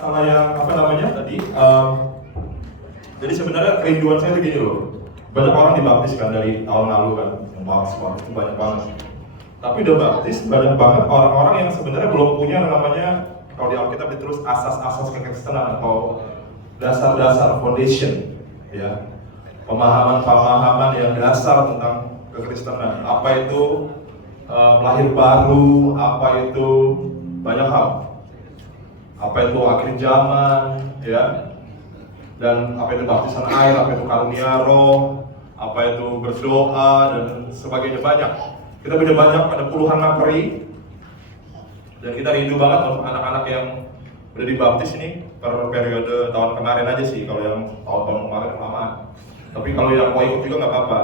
masalah yang apa namanya tadi. Jadi sebenarnya kerinduan saya itu gini loh. Banyak orang dibaptis kan dari tahun lalu kan, yang baptis itu banyak banget. Tapi udah baptis banyak banget orang-orang yang sebenarnya belum punya namanya, kalau di Alkitab ditulis asas-asas kekristenan atau dasar-dasar foundation, ya, pemahaman-pemahaman yang dasar tentang kekristenan. Apa itu lahir baru, apa itu banyak hal, apa itu akhir zaman, ya, dan apa itu baptisan air, apa itu karunia roh, apa itu berdoa dan sebagainya. Banyak. Kita punya banyak, ada puluhan materi, dan kita rindu banget untuk anak-anak yang udah dibaptis ini per periode tahun kemarin aja sih. Kalau yang tahun-tahun kemarin lama. Tapi kalau yang mau ikut juga nggak apa-apa.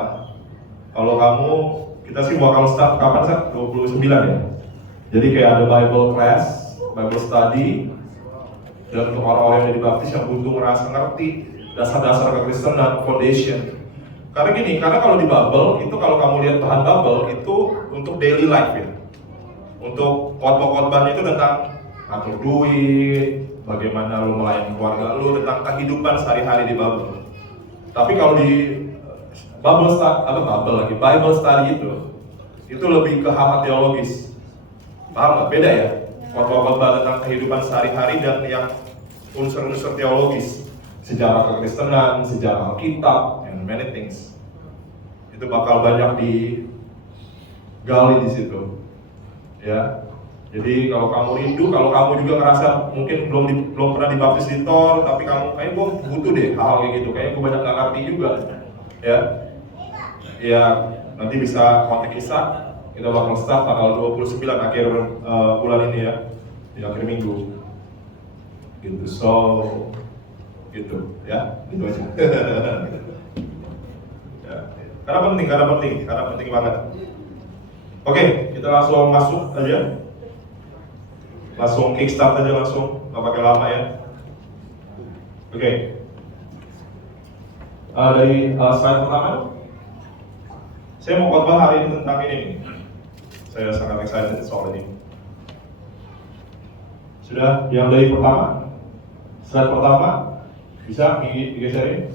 Kalau kamu, kita sih bakal start kapan sih? 29 ya. Jadi kayak ada Bible class, Bible study, dan untuk orang-orang yang dibaptis yang butuh ngerasa ngerti dasar-dasar kekristenan, foundation. Karena gini, karena kalau di bubble itu, kalau kamu lihat bahan bubble itu untuk daily life ya. Untuk khotbah-khotbahnya itu tentang atur duit, bagaimana lu melayani keluarga lu, tentang kehidupan sehari-hari di bubble. Tapi kalau di Bible study itu lebih ke hal teologis. Paham nggak? Beda ya? Khotbah-khotbah tentang kehidupan sehari-hari dan yang unsur-unsur teologis, sejarah kekristenan, sejarah Alkitab, and many things. Itu bakal banyak digali di situ, ya. Jadi kalau kamu rindu, kalau kamu juga ngerasa mungkin belum pernah dibaptis di Tor, tapi kamu kayak gue butuh deh hal kayak gitu, kayak gue banyak nggak ngerti juga, ya. Ya nanti bisa kontak Isa, kita bakal start tanggal 29 akhir bulan ini ya, di akhir minggu. Gitu, so gitu ya, gitu aja. Ya. Karena penting banget. Oke, kita langsung masuk aja, langsung kickstart aja, langsung nggak pakai lama ya. Oke. Dari slide pertama, saya mau khotbah hari ini tentang ini. Saya sangat excited soal ini. Sudah, yang dari pertama, slide pertama, bisa digeserin?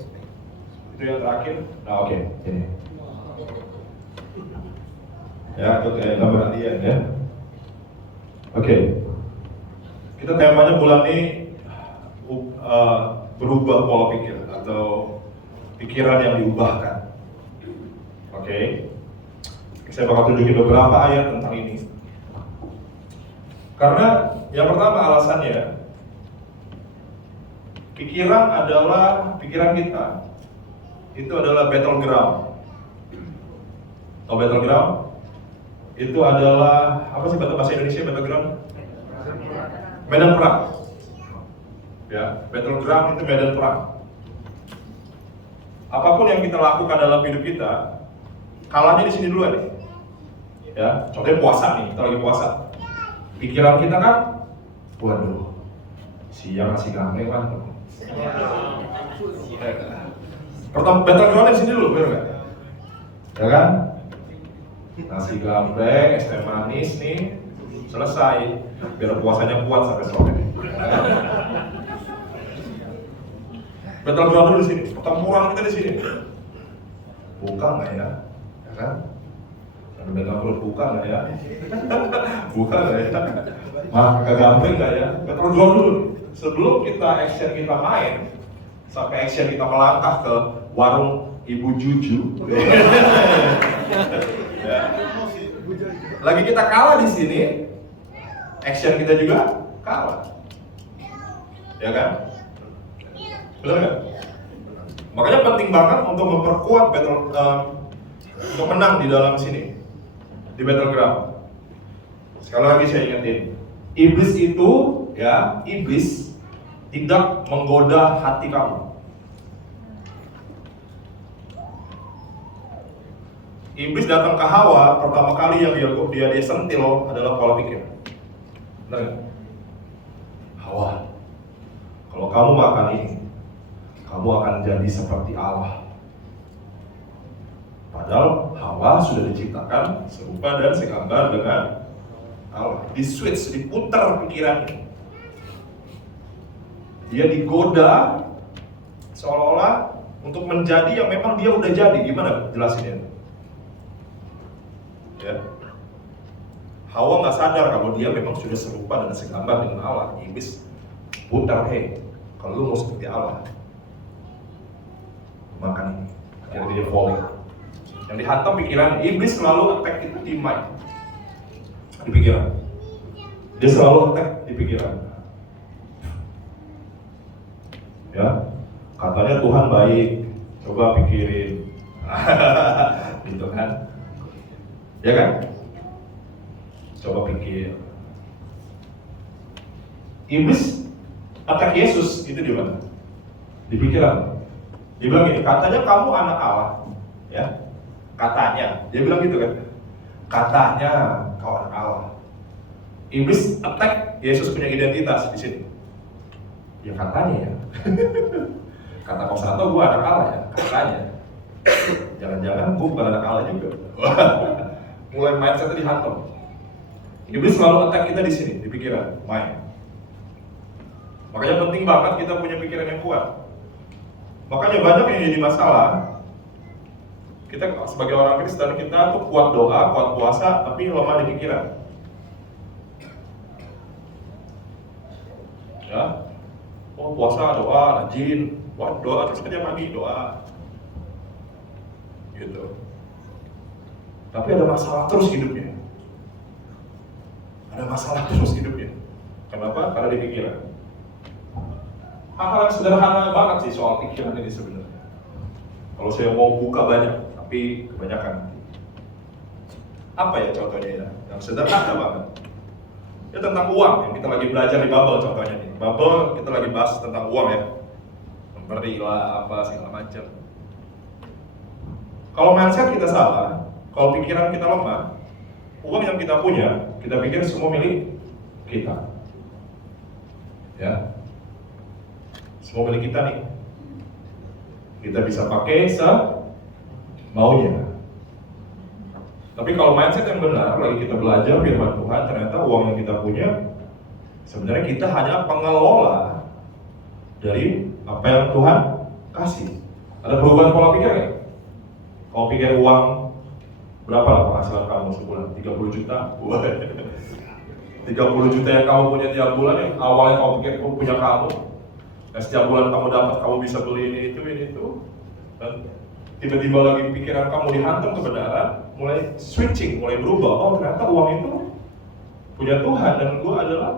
Itu yang terakhir. Nah, oke, ini. Ya, itu kayak gambar dia ya. Oke. Kita temanya bulan ini berubah pola pikir atau pikiran yang diubahkan. Oke. Saya bakal tunjukin beberapa ayat tentang ini. Karena yang pertama alasannya, pikiran kita itu adalah battleground. Atau battleground itu adalah apa sih bahasa Indonesia battleground? Medan perang. Ya, battleground itu medan perang. Apapun yang kita lakukan dalam hidup kita, kalahnya di sini dulu nih. Ya, contohnya puasa nih, kita lagi puasa. Pikiran kita kan, waduh, siang nasi gambreng kan. Battleground di sini dulu, bener nggak? Ya kan? Nasi gambreng, es teh manis nih, selesai. Biar puasanya kuat sampai sore. Battleground dulu di sini, pertempuran kita di sini. Buka nggak ya? Ya kan? Ada battleground buka nggak ya? Buka nggak ya? Maka gambreng nggak ya? Battleground dulu. Sebelum action kita main, sampai action kita melangkah ke warung Ibu Juju. Ya. Lagi kita kalah di sini, action kita juga kalah, ya kan? Benar nggak? Makanya penting banget untuk memperkuat untuk menang di dalam sini, di battleground. Sekali lagi saya ingetin, iblis tidak menggoda hati kamu. Iblis datang ke Hawa, pertama kali yang dia sentil adalah pola pikir. Benar nggak? Hawa, kalau kamu makan ini, kamu akan jadi seperti Allah. Padahal Hawa sudah diciptakan serupa dan segambar dengan Allah. Di switch, diputar pikirannya. Dia digoda seolah-olah untuk menjadi yang memang dia udah jadi. Gimana jelasinnya? Ya. Hawa nggak sadar kalau dia memang sudah serupa dan segambar dengan Allah. Iblis putar, kalau lu mau seperti Allah, makan ini. Akhirnya dia falling. Yang dihantam pikiran, iblis selalu attack itu di mind, di pikiran. Dia selalu attack di pikiran. Ya, katanya Tuhan baik, coba pikirin. Gitu kan? Ya kan? Coba pikir. Iblis attack Yesus itu di mana? Di pikiran. Dia bilang gini, katanya kamu anak Allah, ya? Katanya, dia bilang gitu kan? Katanya kau anak Allah. Iblis attack Yesus punya identitas di sini. Ya katanya ya. Kata Konstanto, gue anak Allah ya, katanya. Jangan-jangan gue bukan anak Allah juga. Mulai mindsetnya dihantam. Iblis selalu attack kita di sini, di pikiran, mind. Makanya penting banget kita punya pikiran yang kuat. Makanya banyak yang jadi masalah. Kita sebagai orang Kristen, kita tuh kuat doa, kuat puasa, tapi lemah di pikiran. Ya, oh puasa, doa, rajin, doa terus setiap pagi doa, gitu. Tapi ada masalah terus hidupnya. Ada masalah terus hidupnya. Kenapa? Karena di pikiran. Hal-hal yang sederhana banget sih soal pikiran ini sebenarnya. Kalau saya mau buka banyak, tapi kebanyakan. Apa ya contohnya ya? Yang sederhana banget. Ya tentang uang yang kita lagi belajar di Bubble contohnya nih. Bubble kita lagi bahas tentang uang ya. Memberi lah apa segala macam. Kalau mindset kita salah, kalau pikiran kita lemah, uang yang kita punya, kita pikir semua milik kita. Ya. Semua milik kita nih. Kita bisa pakai semaunya. Tapi kalau mindset yang benar, lagi kita belajar firman Tuhan, ternyata uang yang kita punya, sebenarnya kita hanya pengelola dari apa yang Tuhan kasih. Ada perubahan pola pikir nggak? Kalau pikir uang, berapa lah penghasilan kamu sebulan? 30 juta? 30 juta yang kamu punya tiap bulan, yang awalnya kamu pikir kamu punya kamu, dan setiap bulan kamu dapat, kamu bisa beli ini itu, dan tiba-tiba lagi pikiran kamu dihantam kebenaran, mulai switching, mulai berubah. Oh ternyata uang itu punya Tuhan, dan gue adalah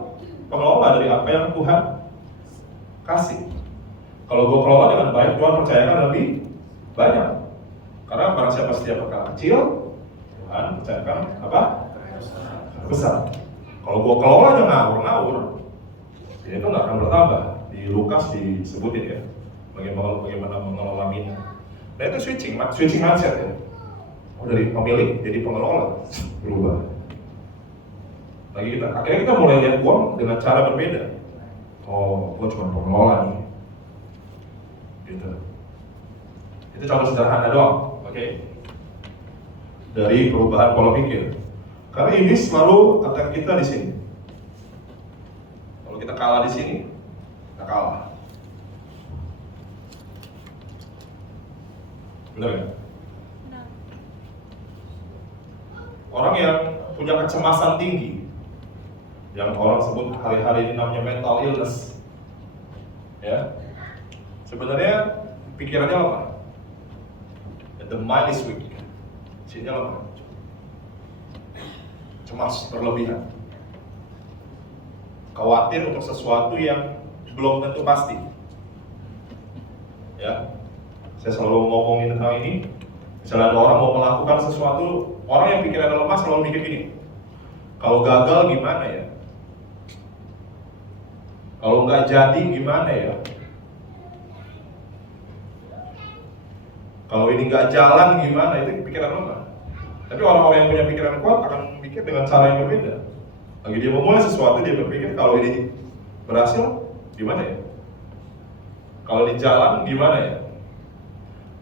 pengelola dari apa yang Tuhan kasih. Kalau gue kelola dengan baik, Tuhan percayakan lebih banyak. Karena barang siapa setia perkara kecil, Tuhan percayakan apa? Besar. Kalau gue kelolanya ngawur, ya itu nggak akan bertambah. Di Lukas disebutin ya, bagaimana mengelola mina. Nah itu switching mindset ya. Oh dari pemilik jadi pengelola, berubah. Akhirnya kita mulai lihat uang dengan cara berbeda. Oh, gue cuma pengelola nih. Gitu. Itu contoh sederhana doang, oke? Dari perubahan pola pikir. Karena ini selalu akan kita di sini. Kalau kita kalah di sini, kita kalah. Benar ya? Orang yang punya kecemasan tinggi, yang orang sebut hari-hari ini namanya mental illness, ya, sebenarnya pikirannya lemah. The mind is weak, isinya lemah, cemas berlebihan, khawatir untuk sesuatu yang belum tentu pasti. Ya, saya selalu ngomongin tentang ini. Misalnya ada orang mau melakukan sesuatu, orang yang pikirannya lemah selalu mikir gini, kalau gagal gimana ya? Kalau nggak jadi gimana ya? Kalau ini nggak jalan gimana? Itu pikiran lemah. Tapi orang-orang yang punya pikiran kuat akan mikir dengan cara yang berbeda. Lagi dia memulai sesuatu, dia berpikir kalau ini berhasil gimana ya? Kalau di jalan gimana ya?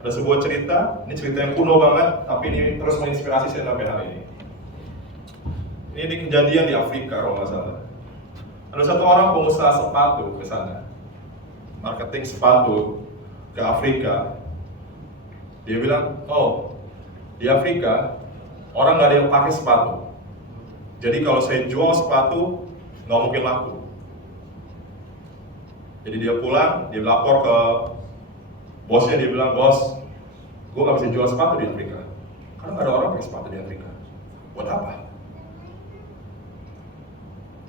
Ada sebuah cerita, ini cerita yang kuno banget, tapi ini terus menginspirasi saya sampai hari ini. Ini di kejadian di Afrika kalau nggak salah. Ada satu orang pengusaha sepatu ke sana. marketing sepatu ke Afrika, dia bilang, oh di Afrika orang nggak ada yang pakai sepatu. Jadi kalau saya jual sepatu nggak mungkin laku. Jadi dia pulang, dia lapor ke bosnya, dia bilang, bos, gue nggak bisa jual sepatu di Afrika karena nggak ada orang pakai sepatu di Afrika. Buat apa?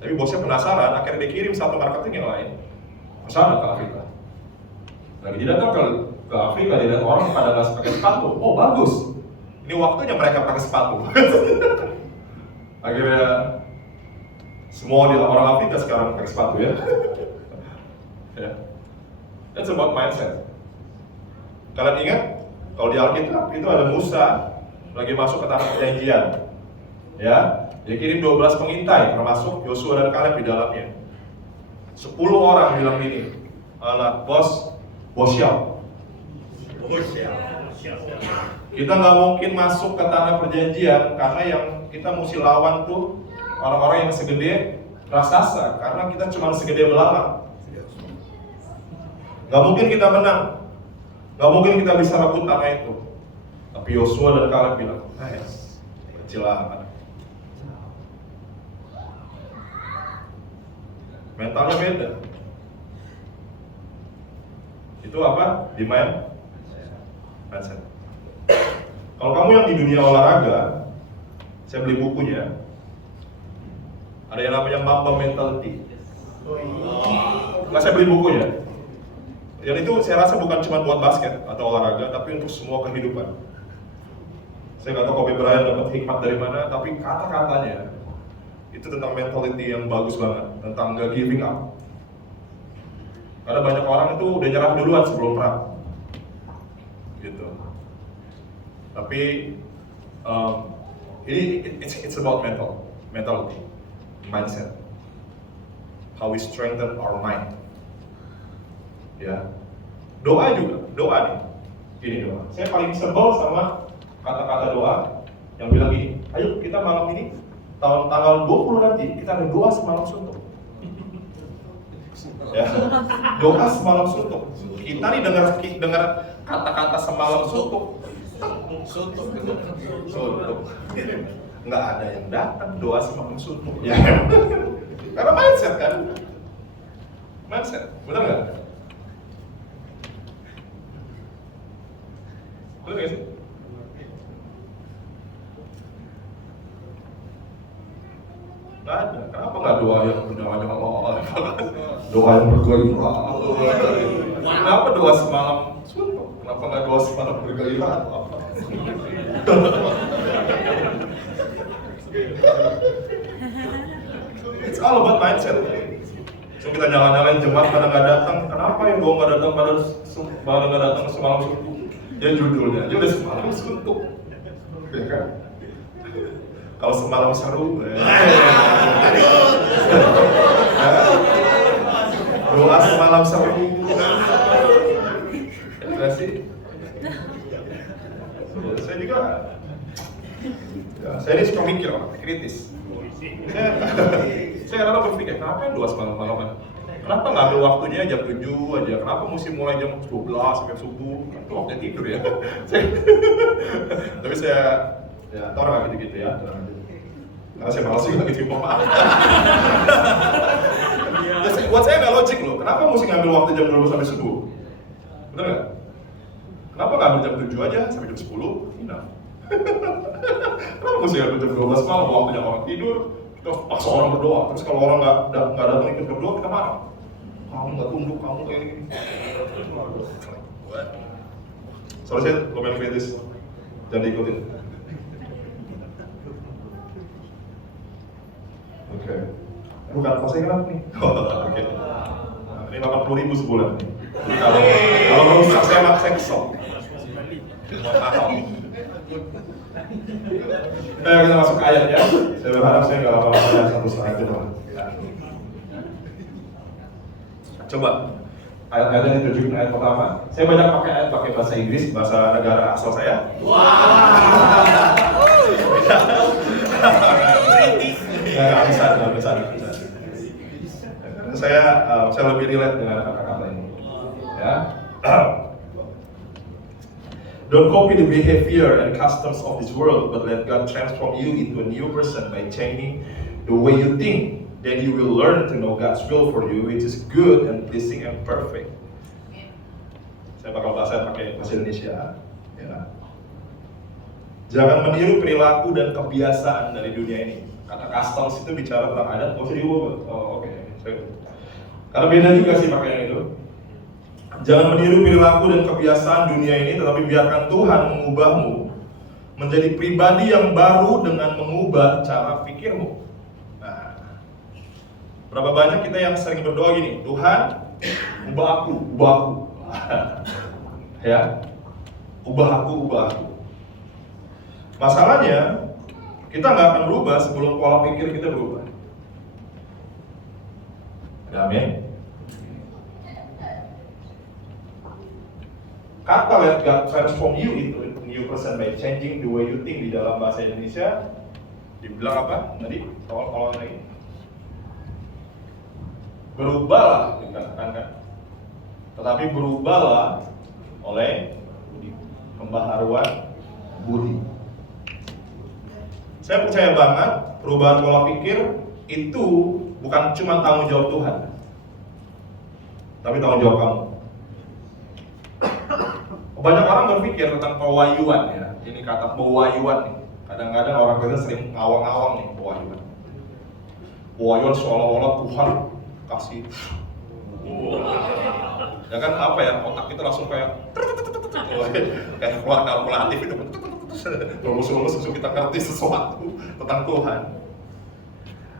Tapi bosnya penasaran, akhirnya dia kirim satu marketing yang lain ke sana, ke Afrika. Lagi dia datang ke Afrika, dia lihat orang pada nggak pakai sepatu. Oh bagus, ini waktunya mereka pakai sepatu. Akhirnya semua orang Afrika sekarang pakai sepatu ya. Yeah. That's about mindset. Kalian ingat kalau di Alkitab itu ada Musa lagi masuk ke tanah perjanjian, ya, dia kirim 12 pengintai termasuk Yosua dan Kaleb di dalamnya. 10 orang bilang gini, alah bos siap. Kita nggak mungkin masuk ke tanah perjanjian karena yang kita mesti lawan tuh orang-orang yang segede raksasa, karena kita cuma segede belalang. Gak mungkin kita menang, gak mungkin kita bisa rebut tanah itu. Tapi Yosua dan Kaleb bilang, kecil amat. Mentalnya beda. Itu apa? Di mindset. Kalau kamu yang di dunia olahraga, saya beli bukunya. Ada yang namanya Mamba Mentality. Nggak, saya beli bukunya. Yang itu saya rasa bukan cuma buat basket atau olahraga, tapi untuk semua kehidupan. Saya nggak tahu Kobe Bryant dapat hikmat dari mana, tapi kata-katanya itu tentang mentality yang bagus banget, tentang nggak giving up. Karena banyak orang itu udah nyerah duluan sebelum perang, gitu. Tapi ini it's about mentality, mindset, how we strengthen our mind. Ya, doa juga, doa nih, gini doa. Saya paling sebel sama kata-kata doa yang bilang gini, ayo kita malam ini, tanggal 20 nanti, kita ada doa semalam suntuk. Ya, doa semalam suntuk. Kita nih dengar kata-kata semalam suntuk. Nggak ada yang datang doa semalam suntuk. Ya, karena mindset kan, mindset, benar nggak? Betul gak sih? Gak ada. Kenapa gak doa yang berdoa Allah? Doa yang bergairah. Kenapa doa semalam suntuk? Kenapa gak doa semalam bergairah? It's all about mindset. So kita nyala-nyalain jemaat pada gak datang. Kenapa yang doa gak datang pada gak datang semalam suntuk? Ya judulnya, dia udah semalam suntuk, ya kan? Kalau semalam seru, doa semalam seru, ya sih? Saya juga, ya, saya ini suka mikir, kritis. Saya kadang berpikir, kenapa yang doa semalam-malaman? Kenapa nggak ambil waktunya jam 7 aja? Kenapa mesti mulai jam 12 sampai subuh? Itu waktunya tidur ya. Tapi saya, ya orang nggak gitu-gitu ya. Karena saya malas juga gitu, maaf. Buat saya nggak logik loh. Kenapa mesti ngambil waktu jam 12 sampai subuh? Bener nggak? Kenapa nggak ambil jam 7 aja sampai jam 10? Nah. Kenapa mesti ngambil jam 12 malam? Waktunya orang tidur. Kita paksa orang berdoa. Terus kalau orang nggak datang ikut berdoa, kita marah. Kamu nggak tunduk, kamu kayak gini. Soalnya saya lumayan kritis, jangan diikutin. Oke. Bukan, kok saya kenapa nih? Oke. Ini 80.000 sebulan. Jadi kalau merusak saya kesel. Kita masuk ke ayat ya. Saya berharap saya nggak lama-lama ya, 1,5 jam. Coba ayat-ayat yang ditunjukin ayat pertama. Saya banyak pakai ayat pakai bahasa Inggris, bahasa negara asal saya. Nggak bisa. Karena saya lebih relate dengan kata-kata ini. Ya. Don't copy the behavior and customs of this world, but let God transform you into a new person by changing the way you think. Then you will learn to know God's will for you, which is good and pleasing and perfect. Saya bakal pakai bahasa Indonesia. Ya. Jangan meniru perilaku dan kebiasaan dari dunia ini. Kata customs itu bicara tentang adat, nggak usah diubah. Oh, oke. Karena beda juga sih pakaian itu. Jangan meniru perilaku dan kebiasaan dunia ini, tetapi biarkan Tuhan mengubahmu menjadi pribadi yang baru dengan mengubah cara pikirmu. Nah, berapa banyak kita yang sering berdoa gini, Tuhan, ubah aku. Ya, ubah aku. Masalahnya, kita nggak akan berubah sebelum pola pikir kita berubah. Amin. Kata let God transform you into a new person by changing the way you think di dalam bahasa Indonesia dibilang apa tadi? Awal lagi. Berubahlah dikatakan kan. Tetapi berubahlah oleh pembaharuan budi. Saya percaya banget perubahan pola pikir itu bukan cuma tanggung jawab Tuhan, tapi tanggung jawab kamu. Banyak orang berpikir tentang pewahyuan ya. Ini kata pewahyuan nih. Kadang-kadang orang kita sering ngawang-ngawang nih pewahyuan. Pewahyuan seolah-olah Tuhan kasih. Ya kan apa ya, otak kita langsung kayak keluar kalkulatif itu. Rumus-rumus langsung kita ngerti sesuatu tentang Tuhan.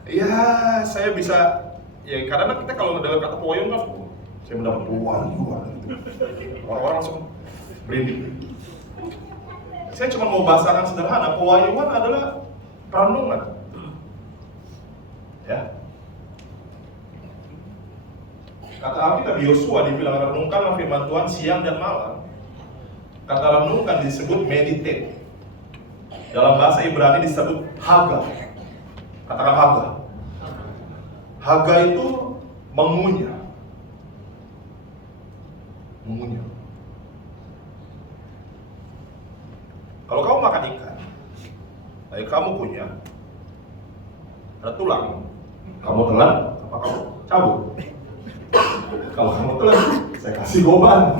Ya, saya bisa ya karena kita kalau mendengar kata pewahyuan kan saya mendapat pewahyuan gitu. Orang-orang langsung berinding. Saya cuma mau bahasakan sederhana, pewahyuan adalah perenungan. Ya. Kata Alkitab Yosua dibilang renungkanlah firman Tuhan siang dan malam. Kata renungkan disebut meditate. Dalam bahasa Ibrani disebut haga. Katakan haga. Haga itu mengunyah. Kalau kamu makan ikan, lalu kamu punya ada tulang, kamu telan, apa kamu cabut? Kalau kamu telan, saya kasih goban.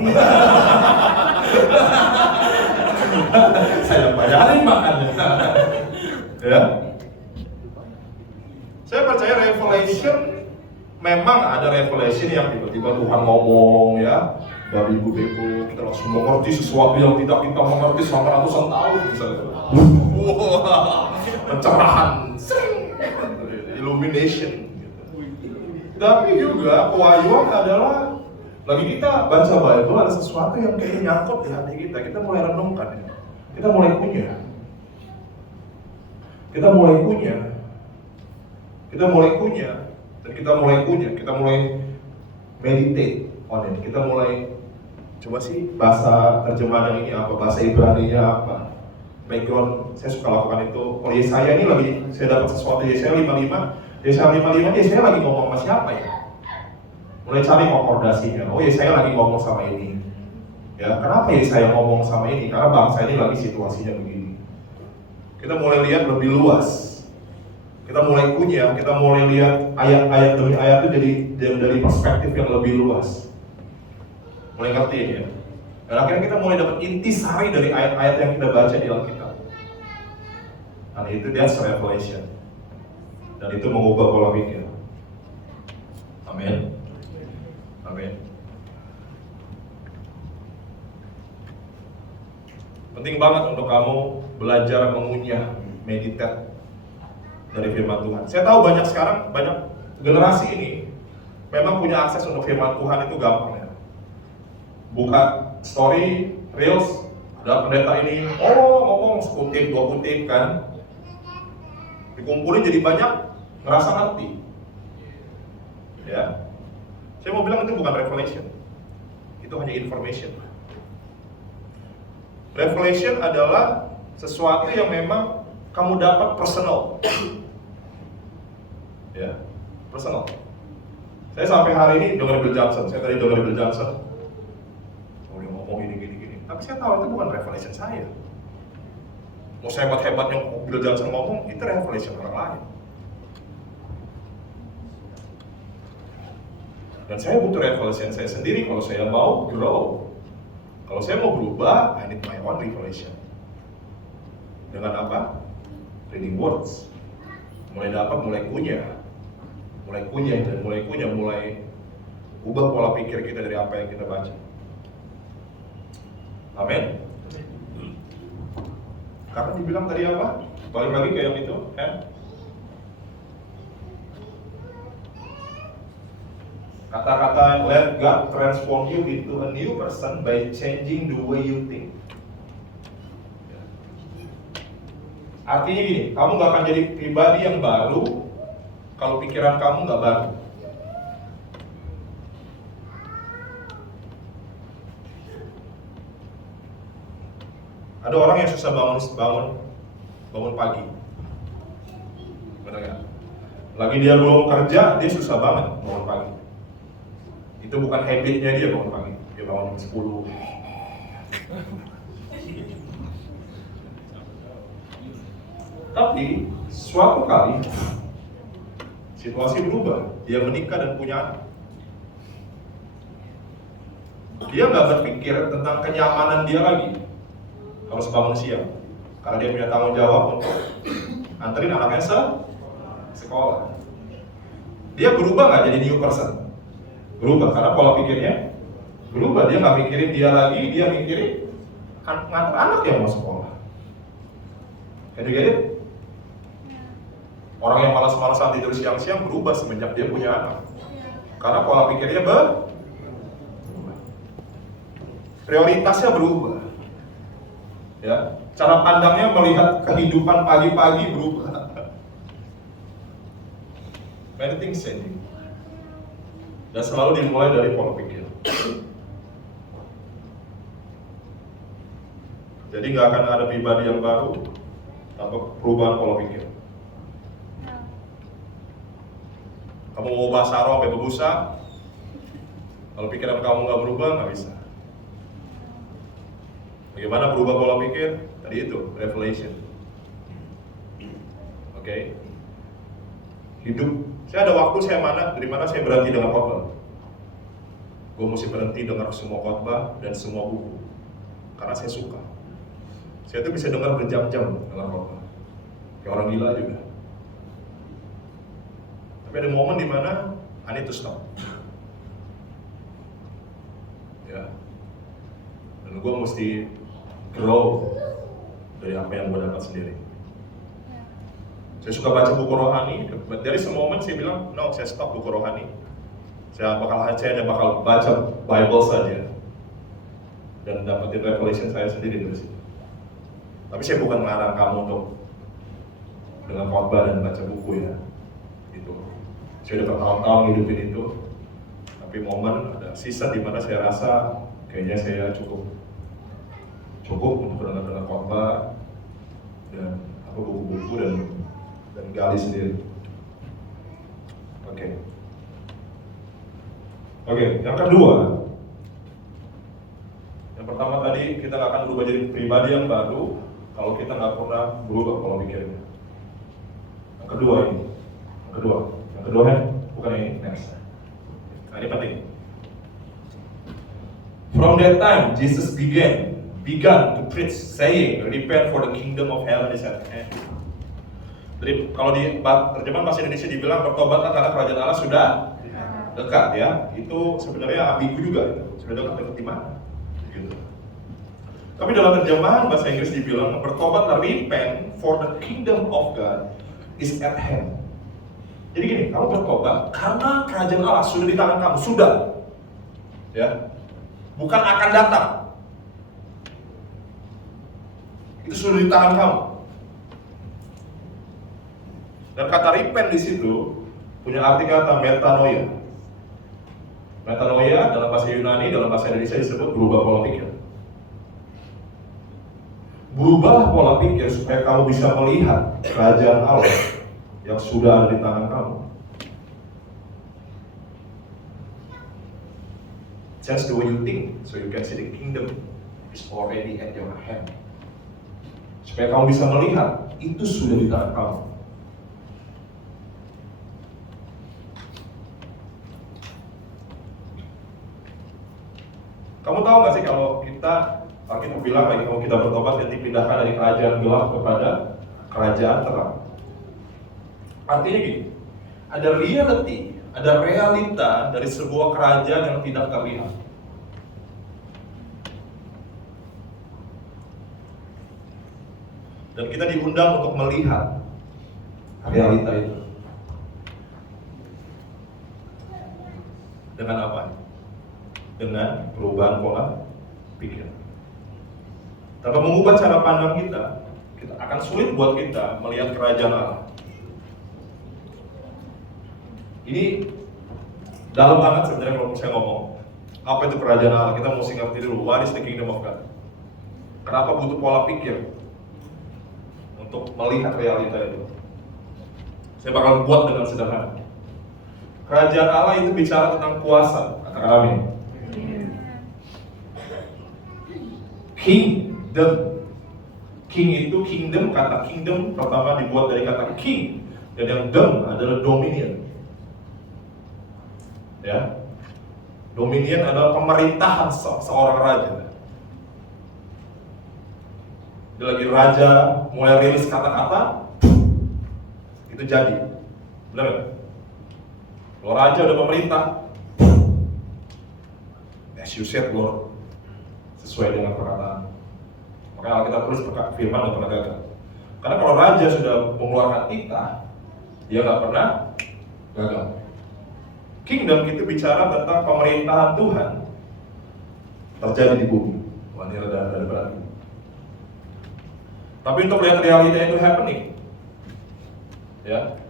Saya bayarin makannya. Ya. Saya percaya revelation memang ada revelation yang tiba-tiba Tuhan ngomong ya. Dari ibu-ibu kita langsung mengerti sesuatu yang tidak kita mengerti selama ratusan tahun misalnya. Pencerahan, illumination. Tapi juga pewahyuan adalah lagi kita baca Bible ada sesuatu yang kayak nyangkut di hati kita. Kita mulai renungkan, kita mulai punya, dan kita mulai meditate on it. Kita mulai coba sih bahasa terjemahan yang ini apa, bahasa Ibrani-nya apa, background saya suka lakukan itu. Oh Yesaya ini lagi saya dapat sesuatu, Yesaya 55 Yesaya lagi ngomong sama siapa ya? Mulai cari konkordasinya. Oh Yesaya lagi ngomong sama ini. Ya kenapa Yesaya ngomong sama ini? Karena bangsa ini lagi situasinya begini. Kita mulai lihat lebih luas. Kita mulai kunyah, kita mulai lihat ayat-ayat demi ayat itu dari perspektif yang lebih luas. Mulai ngerti ya. Dan akhirnya kita mulai dapat intisari dari ayat-ayat yang kita baca di Alkitab. Dan itu that's revelation. Dan itu mengubah pola pikir. Amin. Penting banget untuk kamu belajar mengunyah, meditate dari firman Tuhan. Saya tahu banyak generasi ini memang punya akses untuk firman Tuhan itu gampang ya. Buka story, reels, ada pendeta ini, ngomong sekutip, 2 kutip kan, dikumpulin jadi banyak, ngerasa ngerti. Ya, saya mau bilang itu bukan revelation, itu hanya information. Revelation adalah sesuatu yang memang kamu dapat personal. Ya, personal. Saya sampai hari ini dengar Bill Johnson. Saya tadi dengar Bill Johnson. Tapi saya tahu itu bukan revelation saya. Mau sehebat-hebat yang Bill Johnson ngomong, itu revelation orang lain. Dan saya butuh revelation saya sendiri kalau saya mau grow. Kalau saya mau berubah, I need my own revelation. Dengan apa? Reading words. Mulai dapat, mulai kunyah, mulai ubah pola pikir kita dari apa yang kita baca. Amin. Karena dibilang tadi apa? Balik lagi ke yang itu, kan? Kata-kata let God transform you into a new person by changing the way you think. Artinya gini, kamu gak akan jadi pribadi yang baru kalau pikiran kamu gak baru. Ada orang yang susah bangun pagi. Benar gak? Lagi dia belum kerja, dia susah banget bangun pagi. Itu bukan habitnya dia bangun pagi. Dia bangun jam 10. Tapi suatu kali situasi berubah. Dia menikah dan punya anak. Dia nggak berpikir tentang kenyamanan dia lagi. Harus bangun siang, karena dia punya tanggung jawab untuk anterin anaknya sekolah. Dia berubah nggak jadi new person? Berubah, karena pola pikirnya berubah. Dia nggak mikirin dia lagi, dia mikirin nganter anak yang mau sekolah. Can you get it? Orang yang malas-malasan tidur siang-siang berubah semenjak dia punya anak. Karena pola pikirnya berubah. Prioritasnya berubah. Ya, cara pandangnya melihat kehidupan pagi-pagi berubah. Many things changing. Dan selalu dimulai dari pola pikir. Jadi nggak akan ada pribadi yang baru tanpa perubahan pola pikir. Kamu mau ubah sarung sampai berbusa, kalau pikiran kamu nggak berubah, nggak bisa. Bagaimana berubah pola pikir? Tadi itu, revelation. Oke. Hidup. Saya ada waktu dari mana saya berhenti dengan khotbah. Gue mesti berhenti dengar semua khotbah dan semua buku. Karena saya suka. Saya tuh bisa dengar berjam-jam dengan khotbah. Kayak orang gila juga. Tapi ada momen di mana I need to stop. Ya. Dan gue mesti grow dari apa yang gue dapat sendiri. Saya suka baca buku rohani. Dari semomen saya bilang, no, saya stop buku rohani. Saya hanya bakal baca Bible saja dan dapetin revelation saya sendiri dari situ. Tapi saya bukan melarang kamu untuk dengan khotbah dan baca buku ya. Itu. Saya udah bertahun-tahun hidupin itu. Tapi momen ada season di mana saya rasa kayaknya saya cukup untuk dengar khotbah dan buku-buku dan gali sendiri. Oke, yang kedua, yang pertama tadi kita nggak akan berubah jadi pribadi yang baru kalau kita nggak pernah berubah pola pikirnya. Yang kedua kan bukan ini, next. Nah, ini penting. From that time, Jesus began to preach, saying, repent for the kingdom of heaven is at hand. Jadi kalau di terjemahan bahasa Indonesia dibilang bertobatlah karena kerajaan Allah sudah dekat ya. Itu sebenarnya ambigu juga. Sudah dekat di mana? Gitu. Tapi dalam terjemahan bahasa Inggris dibilang bertobatlah, repent for the kingdom of God is at hand. Jadi gini, kamu bertobat karena kerajaan Allah sudah di tangan kamu, sudah. Ya. Bukan akan datang. Itu sudah di tangan kamu. Dan kata repent di situ punya arti kata metanoia. Metanoia dalam bahasa Yunani, dalam bahasa Indonesia disebut berubah pola pikir. Berubah pola pikir supaya kamu bisa melihat kerajaan Allah yang sudah ada di tangan kamu. Change the way you think, so you can see the kingdom is already at your hand. Supaya kamu bisa melihat, itu sudah di tangan kamu. Kamu tahu gak sih kalau kita bilang lagi, kalau kita bertobat dan dipindahkan dari kerajaan gelap kepada kerajaan terang. Artinya gini, ada reality, ada realita dari sebuah kerajaan yang tidak terlihat. Dan kita diundang untuk melihat realita itu. Dengan apa? Dengan perubahan pola pikir. Tanpa mengubah cara pandang kita akan sulit buat kita melihat kerajaan Allah. Ini dalam banget sebenarnya kalau saya ngomong apa itu kerajaan Allah, kita mesti ngerti dulu what is the kingdom of God. Kenapa butuh pola pikir untuk melihat realita itu? Saya bakal buat dengan sederhana. Kerajaan Allah itu bicara tentang kuasa, katakan amin. Kingdom. King itu kingdom, kata kingdom pertama dibuat dari kata king, dan yang dom adalah dominion. Ya, dominion adalah pemerintahan seorang raja. Dia lagi raja, mulai rilis kata-kata, itu jadi, benar nggak? Kalau raja udah pemerintah, as you said Lord, sesuai dengan perkataan. Makanya kita tulis firman dan pernah gagal. Karena kalau raja sudah mengeluarkan titah, dia nggak pernah gagal. Kingdom itu bicara tentang pemerintahan Tuhan terjadi di bumi. Wah, ini ada berarti. Tapi untuk lihat realita itu happening, ya,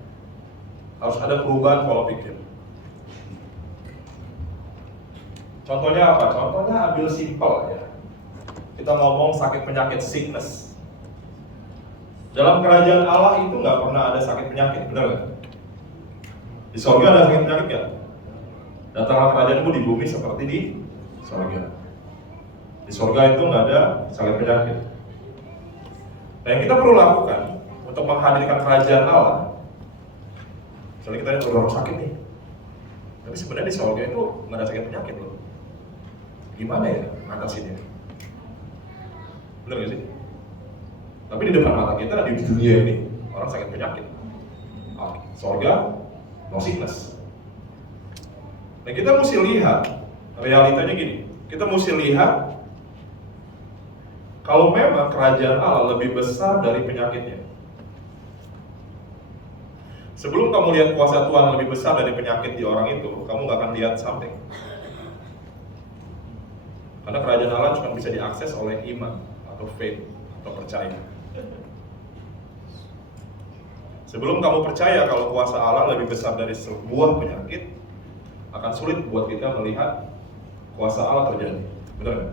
harus ada perubahan pola pikir. Contohnya apa? Contohnya ambil simple ya. Kita ngomong sakit penyakit, sickness. Dalam kerajaan Allah itu nggak pernah ada sakit penyakit, benar nggak? Di surga ada sakit penyakit nggak? Datanglah kerajaanmu di bumi seperti di surga. Di surga itu nggak ada sakit penyakit. Nah, yang kita perlu lakukan untuk menghadirkan kerajaan Allah, misalnya kita ada orang sakit nih, tapi sebenarnya di surga itu nggak ada sakit penyakit loh. Gimana ya ngatasinnya? Benar nggak sih? Tapi di depan mata kita di dunia ini orang sakit penyakit. Surga, no sickness. Nah, kita mesti lihat realitanya gini. Kita mesti lihat kalau memang kerajaan Allah lebih besar dari penyakitnya. Sebelum kamu lihat kuasa Tuhan lebih besar dari penyakit di orang itu, kamu nggak akan lihat something. Karena kerajaan Allah cuma bisa diakses oleh iman atau faith atau percaya. Sebelum kamu percaya kalau kuasa Allah lebih besar dari sebuah penyakit, akan sulit buat kita melihat kuasa Allah terjadi. Benar nggak?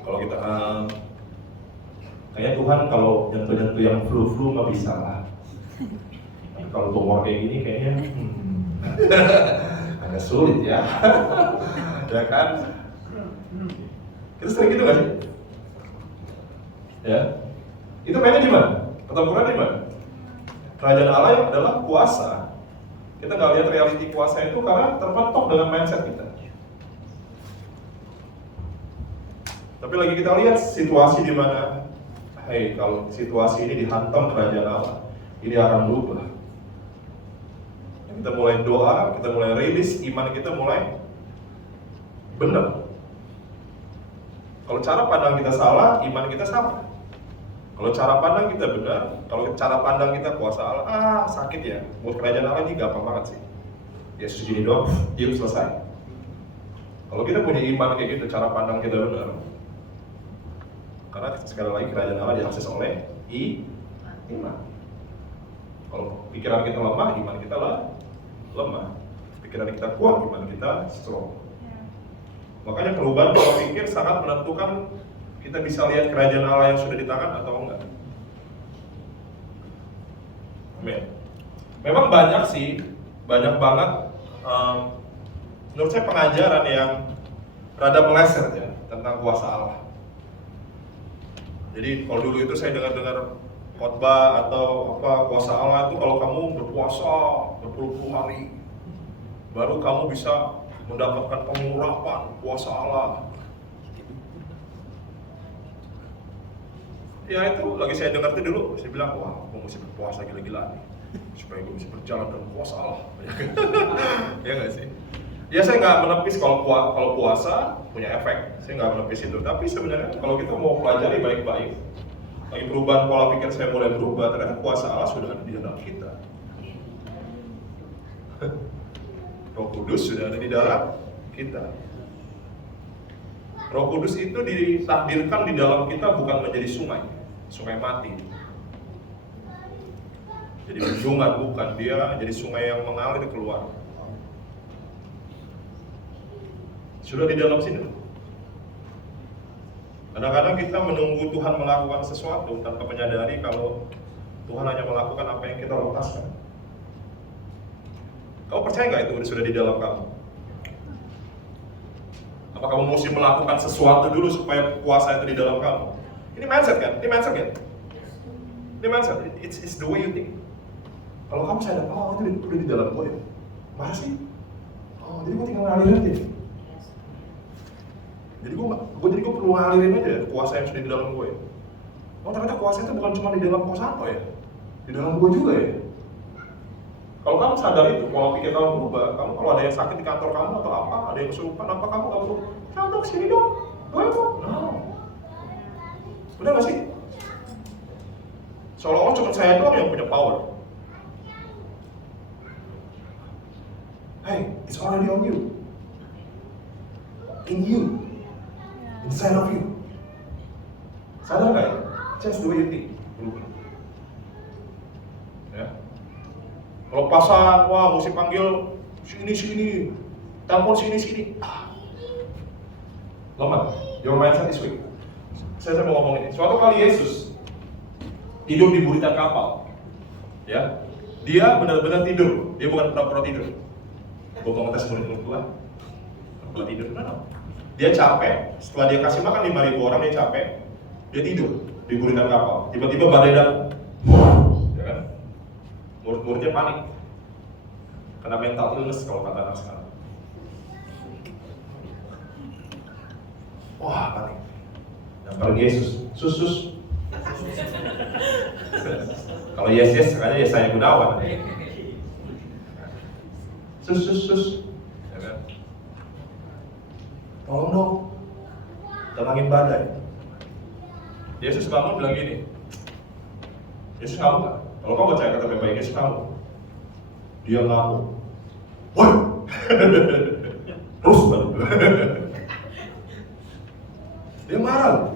Kalau kita kayaknya Tuhan kalau nyentuh-nyentuh yang flu-flu nggak bisa lah. Tapi kalau tumor kayak gini kayaknya agak sulit ya. Ya kan? Kita sering gitu nggak sih? Ya. Itu mainnya di mana? Pertempuran di mana? Kerajaan Allah yang adalah kuasa. Kita nggak lihat realiti kuasa itu karena terpatok dengan mindset kita. Tapi lagi kita lihat situasi di mana, hey, kalau situasi ini dihantam kerajaan Allah, ini akan berubah. Kita mulai doa, kita mulai rilis, iman kita mulai benar. Kalau cara pandang kita salah, iman kita sama. Kalau cara pandang kita benar, kalau cara pandang kita kuasa Allah, sakit ya. Buat kerajaan Allah ini gampang banget sih. Yesus gini doang, hidup selesai. Kalau kita punya iman kayak gitu, cara pandang kita benar. Karena sekali lagi kerajaan Allah diakses oleh iman. Kalau pikiran kita lemah, iman kita lemah. Pikiran kita kuat, iman kita strong. Makanya perubahan pola pikir sangat menentukan kita bisa lihat kerajaan Allah yang sudah di tangan atau enggak. Amin. Memang banyak sih, banyak banget menurut saya pengajaran yang rada meleset ya tentang kuasa Allah. Jadi kalau dulu itu saya dengar khotbah atau apa kuasa Allah itu kalau kamu berpuasa berpuluh-puluh hari baru kamu bisa mendapatkan pengurapan kuasa Allah. Ya itu lagi saya dengar itu dulu, saya bilang wah aku mesti berpuasa gila-gilaan nih supaya gue bisa berjalan dalam kuasa Allah. Ya nggak sih? Ya saya nggak menepis kalau puasa punya efek, saya nggak menepis itu. Tapi sebenarnya kalau kita mau pelajari baik-baik, lagi perubahan pola pikir saya mulai berubah, ternyata kuasa Allah sudah ada di dalam kita. Roh Kudus sudah ada di dalam kita. Roh Kudus itu ditakdirkan di dalam kita bukan menjadi sungai mati. Jadi bendungan bukan, dia jadi sungai yang mengalir keluar. Sudah di dalam sini. Kadang-kadang kita menunggu Tuhan melakukan sesuatu tanpa menyadari kalau Tuhan hanya melakukan apa yang kita lepaskan. Kau percaya nggak itu sudah di dalam kamu? Apa kamu mesti melakukan sesuatu dulu supaya kuasa itu di dalam kamu? Ini mindset kan? Ini mindset. It's the way you think. Kalau kamu sadar, oh itu udah di dalam gue ya? Masa sih? Oh, jadi gue tinggal ngalirin aja. Jadi gue perlu ngalirin aja kuasa yang sudah di dalam gue. Oh ternyata kuasa itu bukan cuma di dalam Kosanto ya, di dalam gue juga ya. Kalau kamu sadar itu, pola pikir kamu berubah. Kamu kalau ada yang sakit di kantor kamu atau apa, ada yang kesurupan, apa kamu gak perlu dok sini dong, boleh kok. No. Udah gak sih? Seolah-olah cuma saya doang yang punya power. Hey, it's already on you. In you. Inside of you. Sadar gak ya? Just the way you think. Berubah. Ya. Kalau pasan, wah mesti panggil sini. Telepon sini. Lemah. Your mindset is weak. Saya mau ngomong ini. Suatu kali Yesus tidur di buritan kapal. Ya. Dia benar-benar tidur. Dia bukan pura-pura tidur. Gue mau ngetes murid-murid gue. Pura tidur. No. Dia capek. Setelah dia kasih makan 5.000 orang, dia capek. Dia tidur di buritan kapal. Tiba-tiba badai datang. Ya kan? Murid-muridnya panik. Kena mental illness kalau kata anak sekarang. Wah, panik. Nyamperin Yesus. Sus. Kalau yes, makanya saya Gunawan. Sus. Ya kan? Tolong dong. Tenangin badai. Yesus bangun bilang gini. Yesus ngamuk gak? Kalau kau percaya kata baik-baik, Yesus ngamuk. Dia ngamuk. Woi! Terus baru. Dia marah.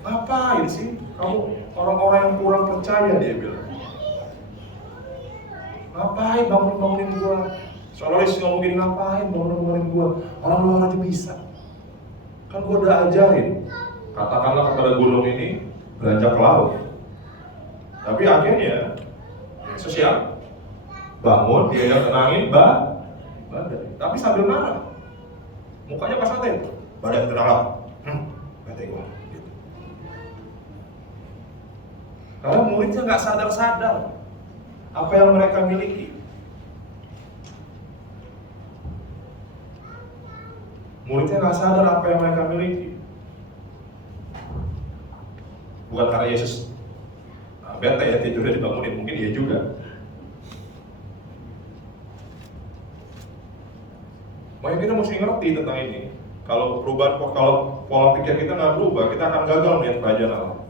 Ngapain sih kamu orang-orang yang kurang percaya, dia bilang. Ngapain bangunin gua? Soalnya Yesus ngomong gini, ngapain bangunin gua? Orang luar aja bisa. Kan gua udah ajarin. Katakanlah kepada gunung ini beranjak ke laut. Tapi akhirnya Yesus ya bangun, dia yang tenangin badai. Tapi sambil marah. Mukanya pas santai. Badai tenanglah. Kata gua. Gitu. Karena muridnya nggak sadar apa yang mereka miliki. Muridnya nggak sadar apa yang mereka miliki. Bukan karena Yesus bete ya tidurnya dibangunin, mungkin dia juga. Makanya kita mesti ngerti tentang ini. Kalau pola pikir kita nggak berubah, kita akan gagal melihat kerajaan Allah.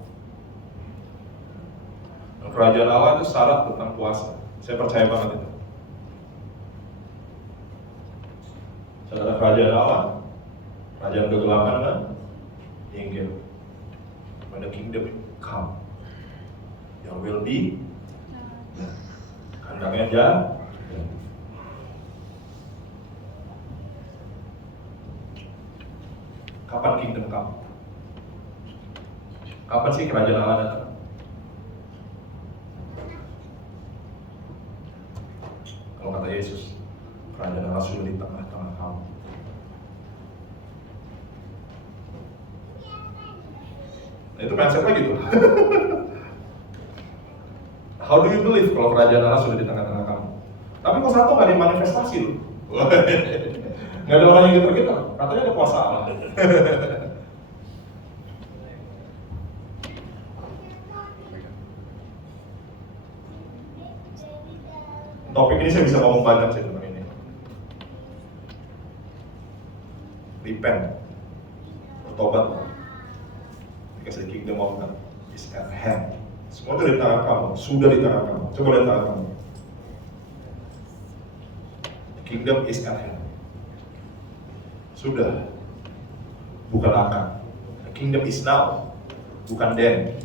Dan kerajaan Allah itu syarat tentang kuasa. Saya percaya banget itu. Saudara, kerajaan Allah, kerajaan kegelapan kan, inggil. When the kingdom come, your will be kandangnya aja. Kapan kingdom come? Kapan sih kerajaan Allah datang? Kalau kata Yesus, kerajaan Allah sudah di tengah-tengah kamu. Nah, itu mindset lagi tuh. How do you believe kalau kerajaan Allah sudah di tengah-tengah kamu? Tapi kok satu nggak ada manifestasi loh. Nggak ada orang yang gitu-gitu. Katanya ada kuasa Allah. Topik ini saya bisa ngomong banyak sih tentang ini. Repent, bertobat, because the kingdom of God is at hand. Semua itu di tangan kamu, sudah di tangan kamu. Coba lihat tangan kamu. The kingdom is at hand. Sudah, bukan akan. The kingdom is now, bukan then.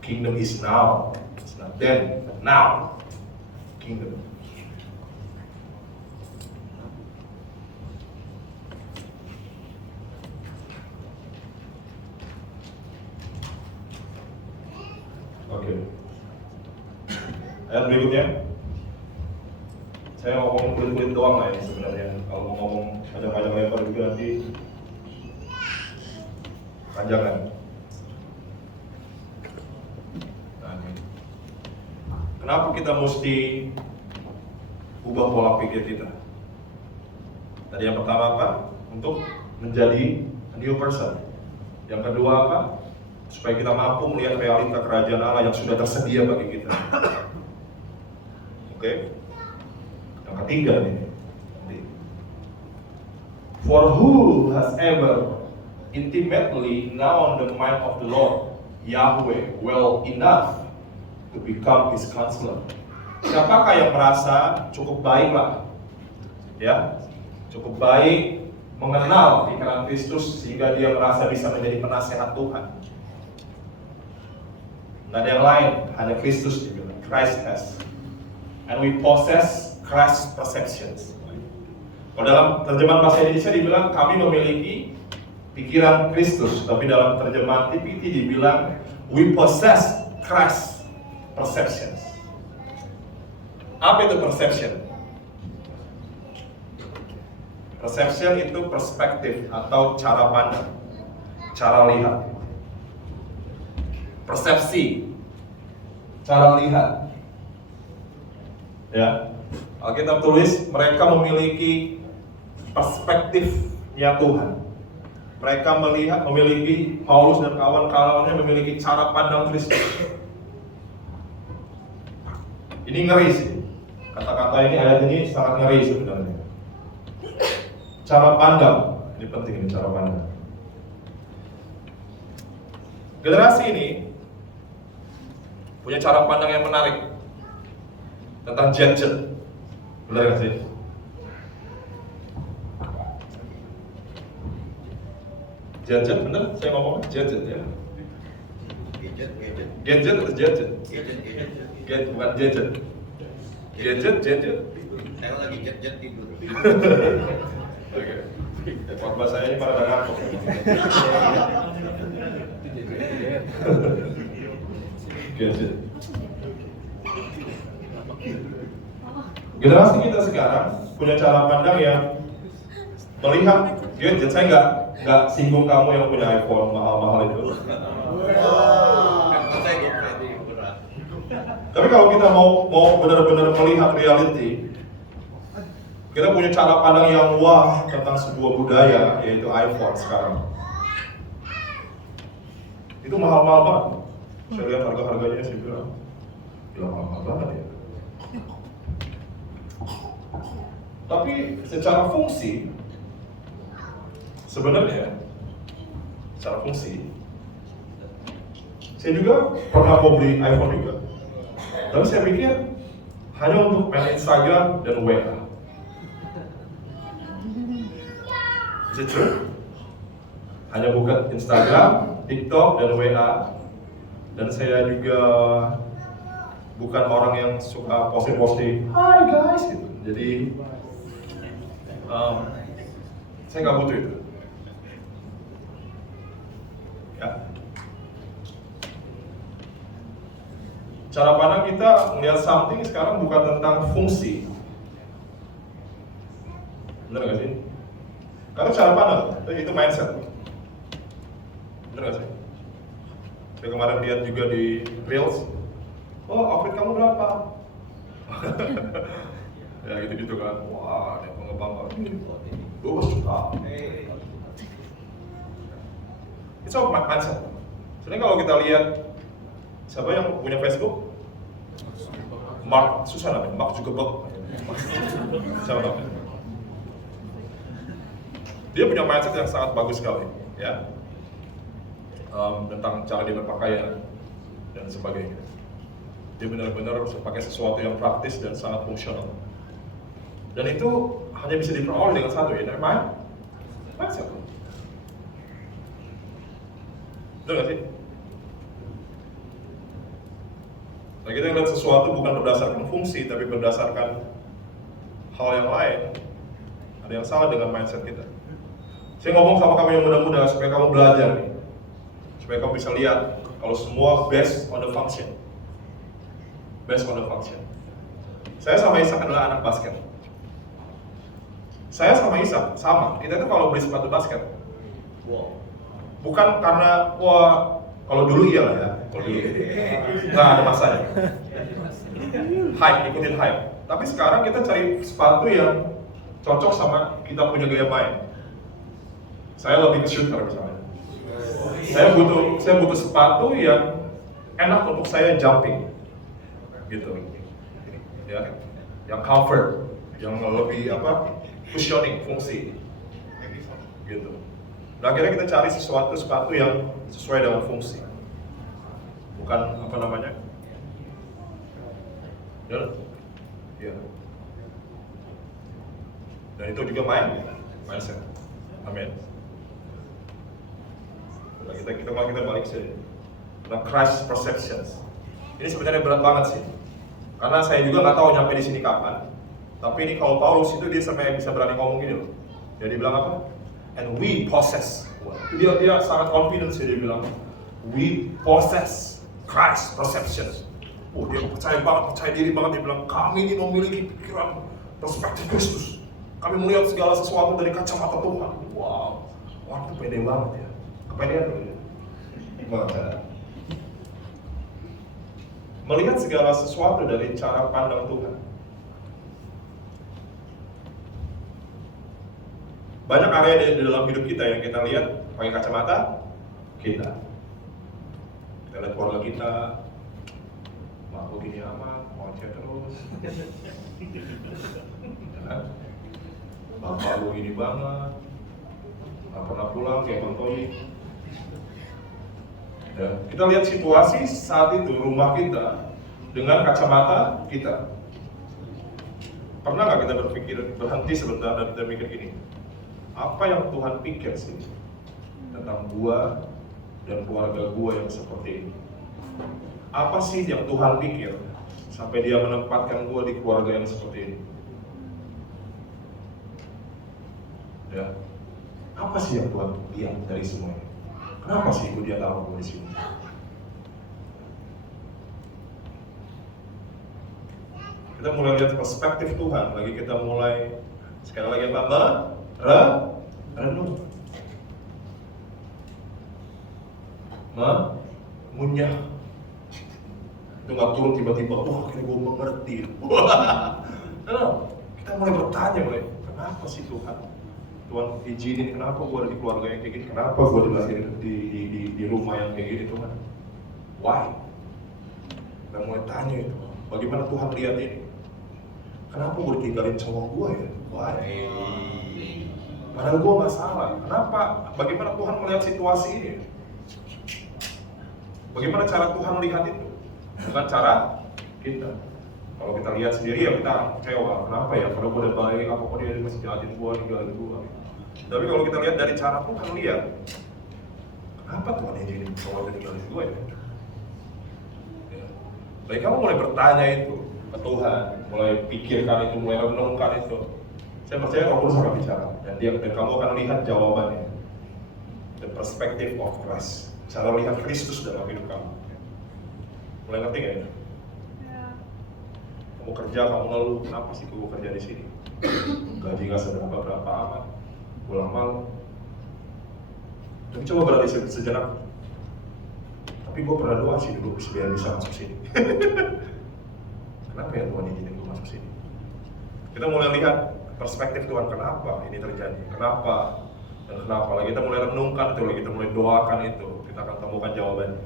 Kingdom is now, it's not then, but now. Kingdom. Oke. Ayat berikutnya. Saya ngomong kulit-kulit doang lah ya sebenarnya. Kalau mau ngomong panjang-panjang lebar juga nanti panjangan. Kenapa kita mesti ubah pola pikir kita? Tadi yang pertama apa? Untuk menjadi a new person. Yang kedua apa? Supaya kita mampu melihat realita kerajaan Allah yang sudah tersedia bagi kita. Oke? Yang ketiga nih. For who has ever intimately known the mind of the Lord, Yahweh, well enough to become his counselor? Siapakah yang merasa cukup baik lah, ya, cukup baik mengenal pikiran Kristus sehingga dia merasa bisa menjadi penasehat Tuhan? Nggak ada yang lain, hanya Kristus juga. Christ has, and we possess Christ perceptions. Kalau dalam terjemahan bahasa Indonesia dibilang kami memiliki pikiran Kristus, tapi dalam terjemahan TPT dibilang we possess Christ perceptions. Apa itu perception? Perception itu perspektif atau cara pandang, cara lihat. Persepsi, cara lihat. Ya, Alkitab tulis mereka memiliki perspektifnya Tuhan. Mereka memiliki Paulus dan kawan-kawannya memiliki cara pandang Kristus. Ini ngeri sih. Kata-kata ini, ayat ini sangat ngeri sebenarnya. Cara pandang, ini penting ini cara pandang. Generasi ini punya cara pandang yang menarik tentang gadget. Benar nggak sih? Gadget, bener? Saya ngomong gadget ya. Gadget atau gadget? Gadget, bukan gadget. Gadget. Saya lagi gadget tidur. Oke. Khotbah saya ini pada ngantuk. Gadget. Generasi kita sekarang punya cara pandang yang melihat gadget. Saya nggak singgung kamu yang punya iPhone mahal-mahal itu. Tapi kalau kita mau benar-benar melihat reality, kita punya cara pandang yang wah tentang sebuah budaya, yaitu iPhone sekarang. Itu mahal-mahal banget. Saya lihat harga-harganya, saya bilang, gila mahal banget ya. Tapi secara fungsi, sebenarnya, secara fungsi, saya juga pernah mau beli iPhone juga. Tapi saya pikir hanya untuk main Instagram dan WA. Is it true? Hanya buka Instagram, TikTok, dan WA. Dan saya juga bukan orang yang suka posting-posting "Hi guys" gitu. Jadi saya nggak butuh itu. Ya. Cara pandang kita melihat something sekarang bukan tentang fungsi. Benar nggak sih? Karena cara pandang itu mindset. Benar nggak sih? Saya kemarin lihat juga di Reels, oh outfit kamu berapa? Ya gitu-gitu kan, wah ada pengembang 12 juta. Itu mindset. Sebenarnya kalau kita lihat, siapa yang punya Facebook? Mark, susah namanya, Mark Zuckerberg. Siapa namanya? Dia punya mindset yang sangat bagus sekali, ya. Tentang cara dia berpakaian dan sebagainya. Dia benar-benar pakai sesuatu yang praktis dan sangat fungsional. Dan itu hanya bisa diperoleh dengan satu, ya, namanya mindset. Betul nggak sih? Nah, kita lihat sesuatu bukan berdasarkan fungsi, tapi berdasarkan hal yang lain. Ada yang salah dengan mindset kita. Saya ngomong sama kamu yang muda-muda supaya kamu belajar nih. Supaya kamu bisa lihat kalau semua based on the function. Based on the function. Saya sama Ishak adalah anak basket. Saya sama Ishak sama. Kita tuh kalau beli sepatu basket, wow, bukan karena wah kalau dulu iya lah ya. Kalau dulu nggak ada masanya. Hype, ikutin hype. Tapi sekarang kita cari sepatu yang cocok sama kita punya gaya main. Saya lebih ke shooter misalnya. Saya butuh sepatu yang enak untuk saya jumping, gitu, ya, yang comfort, yang lebih cushioning, fungsi, gitu. Nah, akhirnya kita cari sepatu yang sesuai dengan fungsi, bukan ya. Dan itu juga mindset. Amin. Nah, kita balik sini. Nah, Christ perceptions. Ini sebenarnya berat banget sih. Karena saya juga nggak tahu nyampe di sini kapan. Tapi ini kalau Paulus itu dia sampai bisa berani ngomong gini loh. Dia bilang apa? And we possess. Dia sangat confident sih, dia bilang we possess Christ perceptions. Oh, dia percaya diri banget, dia bilang kami ini memiliki pikiran perspektif Kristus. Kami melihat segala sesuatu dari kacamata Tuhan. Wow, itu pede banget ya. Kepedean loh ya. Melihat segala sesuatu dari cara pandang Tuhan. Banyak area di dalam hidup kita yang kita lihat pakai kacamata kita. Kita lihat keluarga kita, mau gini amat, mau chat terus. Bapak lu gini banget, nggak pernah pulang kayak Bang Toyi. Ya, kita lihat situasi saat itu rumah kita dengan kacamata kita. Pernah nggak kita berhenti sebentar dan kita mikir gini, apa yang Tuhan pikir sih tentang gua dan keluarga gua yang seperti ini? Apa sih yang Tuhan pikir sampai dia menempatkan gua di keluarga yang seperti ini? Ya, apa sih yang Tuhan lihat dari semuanya? Kenapa sih dia taruh gue di sini? Kita mulai lihat perspektif Tuhan, lagi kita mulai sekali lagi renung, ngunyah. Itu nggak turun tiba-tiba, wah akhirnya gue mengerti. Kita mulai bertanya, kenapa sih Tuhan? Tuhan izinin, kenapa gue ada di keluarga yang kayak gini? Kenapa gue dilahirin di rumah yang kayak gini Tuhan? Why? Kita mulai tanya itu, bagaimana Tuhan lihat ini? Kenapa gue ditinggalin cowok gue ya? Why? Padahal gue gak salah. Kenapa? Bagaimana Tuhan melihat situasi ini? Bagaimana cara Tuhan lihat itu? Bukan cara kita. Kalau kita lihat sendiri ya kita kecewa. Kenapa ya? Kalau gue udah baik, apa kok dia masih jahatin gue, ninggalin gue? Tapi kalau kita lihat dari cara Tuhan lihat, kenapa Tuhan izinin cowok itu ninggalin gue ya? Baik, kamu mulai bertanya itu ke Tuhan, mulai pikirkan itu, mulai renungkan itu. Saya percaya Roh Kudus akan bicara dan kamu akan lihat jawabannya. The perspective of Christ, cara lihat Kristus dalam hidup kamu. Mulai ngerti gak ini? Kamu kerja, kamu ngeluh, kenapa sih gue kerja di sini? Gaji gak seberapa amat, pulang malam. Tapi coba berhenti sejenak. Tapi gue pernah doa sih dulu biar bisa masuk sini. Kenapa ya Tuhan izinin gue masuk sini? Kita mulai lihat perspektif Tuhan, kenapa ini terjadi, kenapa dan kenapa. Lagi kita mulai renungkan itu, lagi kita mulai doakan itu, kita akan temukan jawabannya.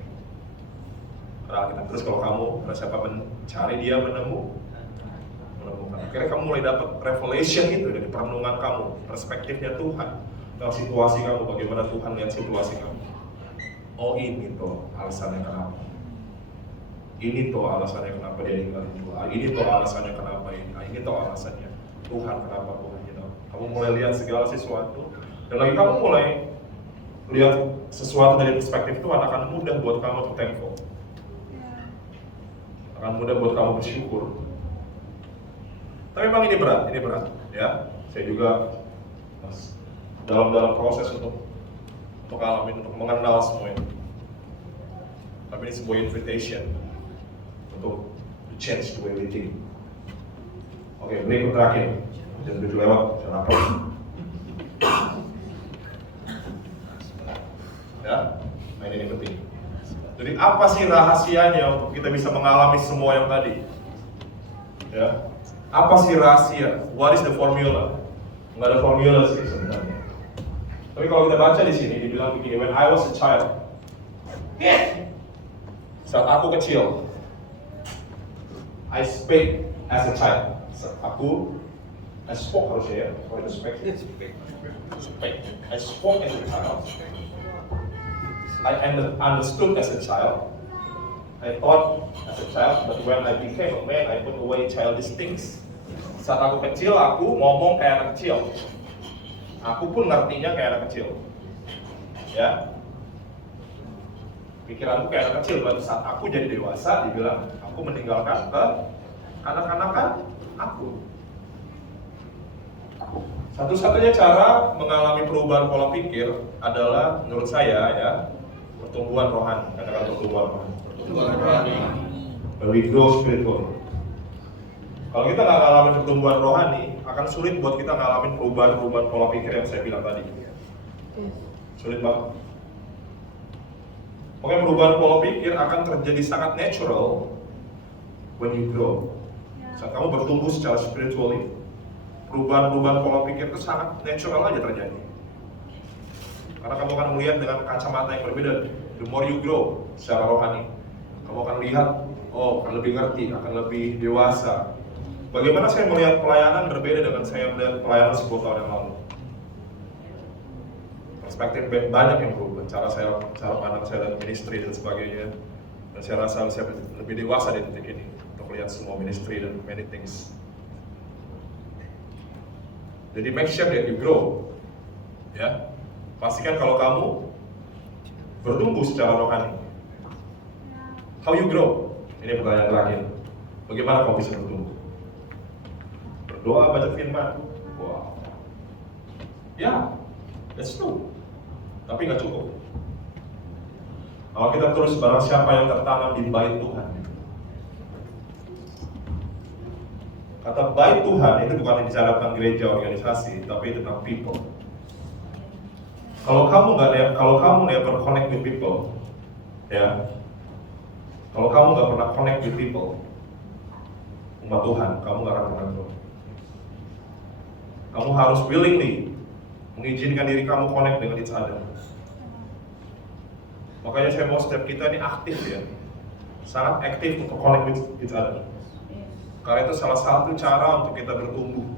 Karena kita terus kalau kamu, karena siapa mencari dia menemukan. Akhirnya kamu mulai dapat revelation itu dari perenungan kamu, perspektifnya Tuhan tentang situasi kamu, bagaimana Tuhan lihat situasi kamu. Oh ini tuh alasannya kenapa. Ini tuh alasannya kenapa dia ninggalin gua. Ini tuh alasannya kenapa ini. Ini tuh alasannya Tuhan kenapa Tuhan gitu. Kamu mulai lihat segala sesuatu, dan lagi kamu mulai lihat sesuatu dari perspektif Tuhan, akan mudah buat kamu untuk thankful. Akan mudah buat kamu bersyukur. Tapi memang ini berat ya. Saya juga dalam proses untuk alamin, untuk mengenal semua ini. Tapi ini sebuah invitation untuk change the way we think. Oke, berikut terakhir. Jam 7 lewat, saya lapor. Ya, nah ini penting. Jadi apa sih rahasianya untuk kita bisa mengalami semua yang tadi? Ya, apa sih rahasia? What is the formula? Nggak ada formula sih sebenarnya. Tapi kalau kita baca di sini, dibilang begini, when I was a child, saat aku kecil, I spake as a child. I spoke harusnya ya, kalau itu spake. I spoke as a child. I understood as a child. I thought as a child, but when I became a man, I put away childish things. Saat aku kecil, aku ngomong kayak anak kecil. Aku pun ngertinya kayak anak kecil. Ya. Pikiranku kayak anak kecil, baru saat aku jadi dewasa, dibilang aku meninggalkan ke kanak-kanakan aku. Satu-satunya cara mengalami perubahan pola pikir adalah menurut saya ya, pertumbuhan rohani. Katakan pertumbuhan rohani. Pertumbuhan rohani. When we grow spiritually. Kalau kita nggak ngalamin pertumbuhan rohani, akan sulit buat kita ngalamin perubahan pola pikir yang saya bilang tadi. Sulit banget. Pokoknya perubahan pola pikir akan terjadi sangat natural when you grow. Saat kamu bertumbuh secara spiritually, perubahan pola pikir itu sangat natural aja terjadi. Karena kamu akan melihat dengan kacamata yang berbeda. The more you grow secara rohani, kamu akan lihat, oh, akan lebih ngerti, akan lebih dewasa. Bagaimana saya melihat pelayanan berbeda dengan saya melihat pelayanan 10 tahun yang lalu. Perspektif banyak yang berubah, cara pandang saya dan ministry dan sebagainya. Dan saya rasa saya lebih dewasa di titik ini untuk melihat semua ministry dan many things. Jadi make sure that you grow, ya. Pastikan kalau kamu bertumbuh secara rohani. How you grow? Ini pertanyaan terakhir. Bagaimana kamu bisa bertumbuh? Berdoa, baca firman. Wow. Ya, that's true. Tapi nggak cukup. Kalau kita terus barang siapa yang tertanam di bait Tuhan. Kata bait Tuhan itu bukan bicara tentang gereja organisasi, tapi tentang people. Kalau kamu never connect with people, ya. Kalau kamu nggak pernah connect with people, umat Tuhan, kamu nggak akan pernah grow. Kamu harus willingly mengizinkan diri kamu connect dengan each other. Makanya saya mau setiap kita ini aktif ya, sangat aktif untuk connect with each other. Karena itu salah satu cara untuk kita bertumbuh.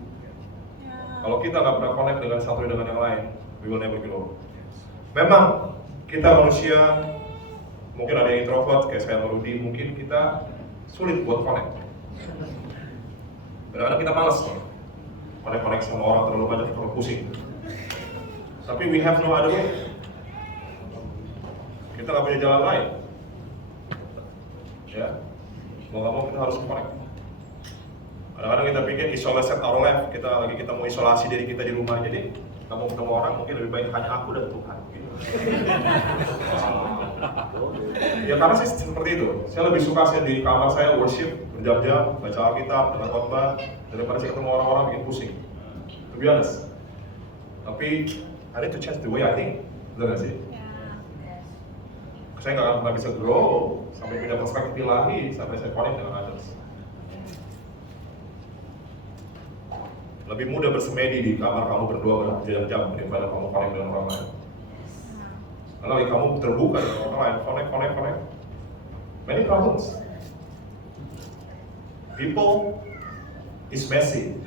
Kalau kita nggak pernah connect dengan satu dengan yang lain, we will never grow. Memang kita manusia, mungkin ada yang introvert kayak saya Rudi, mungkin kita sulit buat connect. Kadang-kadang kita malas connect sama orang terlalu banyak, terlalu pusing. Tapi we have no other way. Kita nggak punya jalan lain. Ya, mau nggak mau kita harus connect. Kadang-kadang kita pikir isolasi our life, kita mau isolasi diri kita di rumah, jadi kita mau ketemu orang mungkin lebih baik hanya aku dan Tuhan. Gitu. Ya karena sih seperti itu. Saya lebih suka saya di kamar saya worship berjam-jam, baca Alkitab, dengar khotbah, daripada saya ketemu orang-orang bikin pusing. To be honest. Tapi I need to change the way I think, benar nggak sih? Saya nggak akan pernah bisa grow sampai punya perspektif ilahi sampai saya connect dengan others. Lebih mudah bersemedi di kamar kamu berdua berjam-jam daripada kamu connect dengan orang lain. Karena kamu terbuka dengan orang lain, connect. Many problems. People is messy.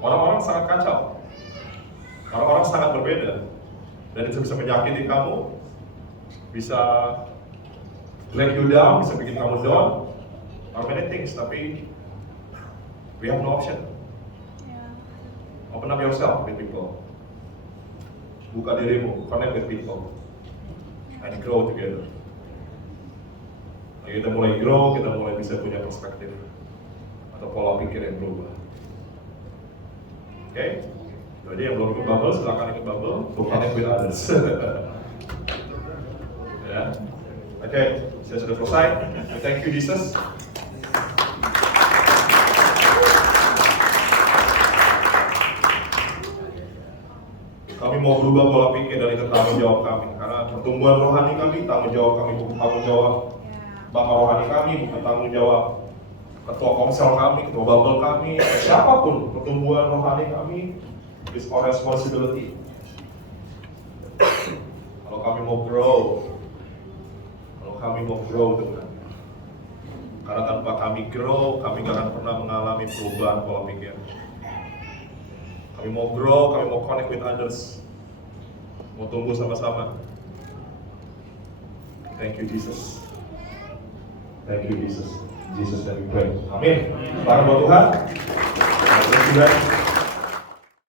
Orang-orang sangat kacau. Orang-orang sangat berbeda. Dan itu bisa menyakiti kamu, bisa drag you down, bisa bikin kamu down. Are many things, tapi we have no option. Open up yourself with people. Buka dirimu, connect with people, and grow together. Nah, kita mulai grow, kita mulai bisa punya perspektif atau pola pikir yang berubah. Oke? Jadi yang belum ikut bubble, silakan ikut bubble, to connect with others. Ya, oke, saya sudah selesai. Thank you Jesus. Kami mau berubah pola pikir dan itu tanggung jawab kami. Karena pertumbuhan rohani kami, tanggung jawab kami, bukan tanggung jawab bapak rohani kami, bukan tanggung jawab ketua komsel kami, ketua bubble kami, siapapun. Pertumbuhan rohani kami is our responsibility. Kalau kami mau grow dengan, karena tanpa kami grow, kami gak akan pernah mengalami perubahan pola pikir. Kami mau grow, kami mau connect with others, mau tumbuh sama-sama. Thank you Jesus. Thank you Jesus. Jesus that we pray. Amin. Selamat buat Tuhan.